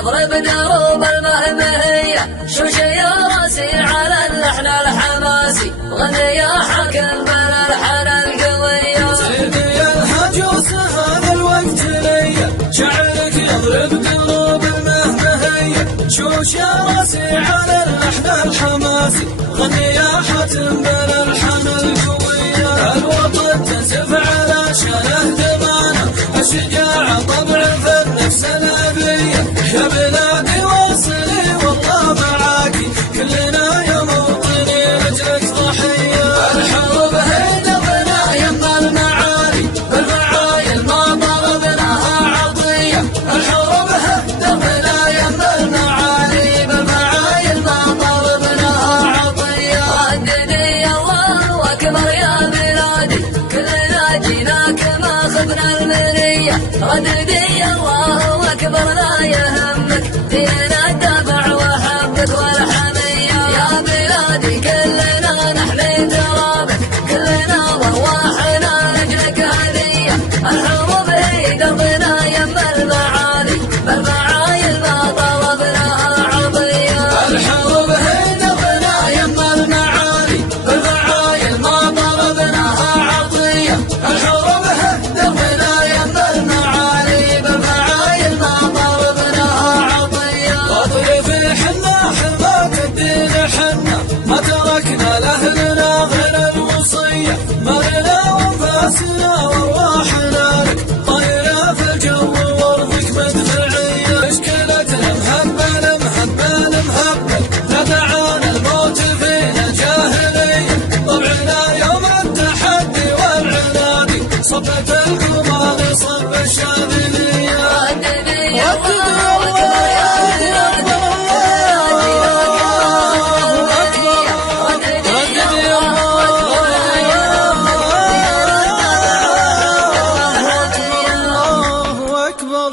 اضرب دروب المهمية شوش يا راسي على اللحن الحماسي غني يا حاكم بالالحان القوية سيدي الحاج وسهل الوقت ليا شعرك يضرب دروب المهمية شوش يا راسي على اللحن الحماسي غني يا حاتم بالالحان القوية الوطن تنسف على شانه دمانه الشجاعة طبع في النفس الأبية يا بلادي واصلي والله معاكي كلنا يا موطني لأجلك ضحية الحروب هدفنا يما المعالي بالفعايل ما طلبناها عطية الحروب هدفنا يما المعالي بالفعايل ما طلبناها عطية رددي الله أكبر يا بلادي كلنا جيناك ما خفنا المنية رددي الله أكبر لا يهمك فينا الدفع وحبك والحمية يا بلادي كلنا نحمي ترابك كلنا وارواحنا لأجلك هدية الحروب هي دربنا يما المعالي بالفعايل ما طلبناها عطية الحروب هدفنا يما المعالي بالفعايل ما طلبناها عطية الحروب هدفنا يما المعالي بالفعايل ما طلبناها عطية واطرف حنا حماة الدين حنا ما تركنا لأهلنا غير الوصية مرنا وانفاسنا وارواحنا لك طايرة في الجو وارضك مدفعية مشكلتنا مهبل مهبل مهبل نبعنا الموت فينا الجاهلية طبعنا يوم التحدي والعنادي صبت القمار صب الشاذلية رددي الله أكبر يا بلادي الله أكبر